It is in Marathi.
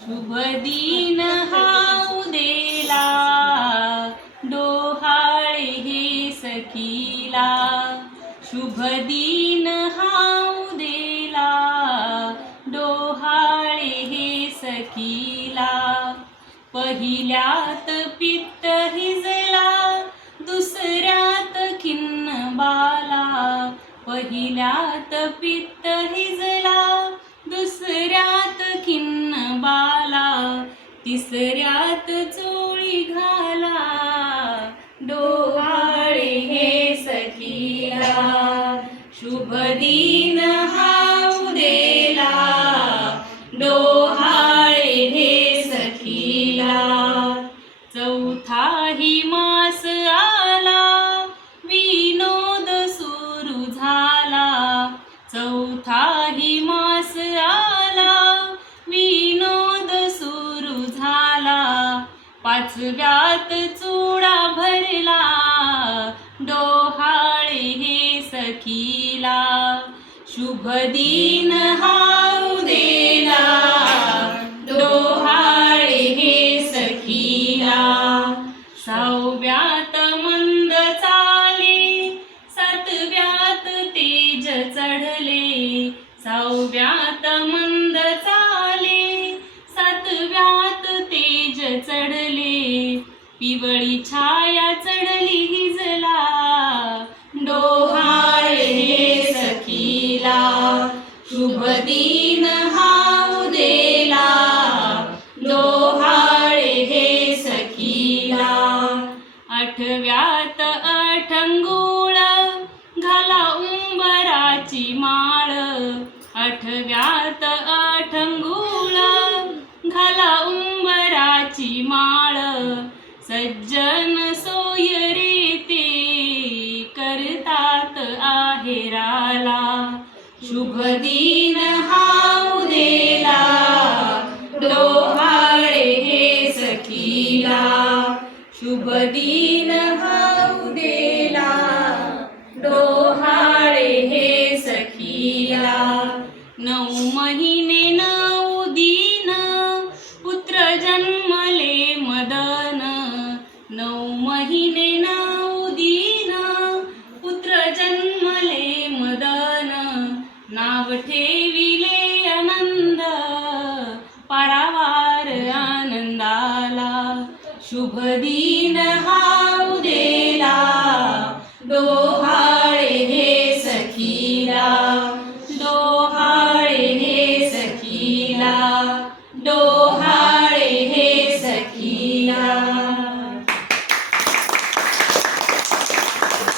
शुभ दिन हा उदेला डोहाळे हे सखीला. शुभ दिन हा उदेला डोहाळे हे सखीला. पहिल्यात पित्त हिजला दुसऱ्यात खिन्न बाला पहिल्यात पित्त हिजला दुसऱ्यात खिन्न बाला तिसऱ्यात चोळी घाला. डोहाळे हे सखीला शुभ दिन हा उदेला. डोहाळे हे सखीला चौथाही मास आला. विनोद सुरू झाला. चौथाही मास पाचव्यात चुडा भरला डोहाळे हे सखीला. शुभ दिन हा उदेला डोहाळे हे सखीला. सहाव्यात मंद चाले सातव्यात तेज चढले. सहाव्यात मंद पिवळी छाया चढली हिजला. डोहाळे हे सखीला. शुभ दिन हा उदेला. डोहाळे हे सखीला. आठव्यात अठंगुळ घाला उंबराची माळ. आठव्यात अठंगुळ घाला उंबराची माळ. सज्जन सोय रे ते करतात आहेराला. शुभ दिन हा उदेला डोहाळे हे सखीला. शुभ दिन हा उदेला डोहाळे हे सखीला. नऊ महिने नऊ दिन पुत्र जन्म शुभदीनः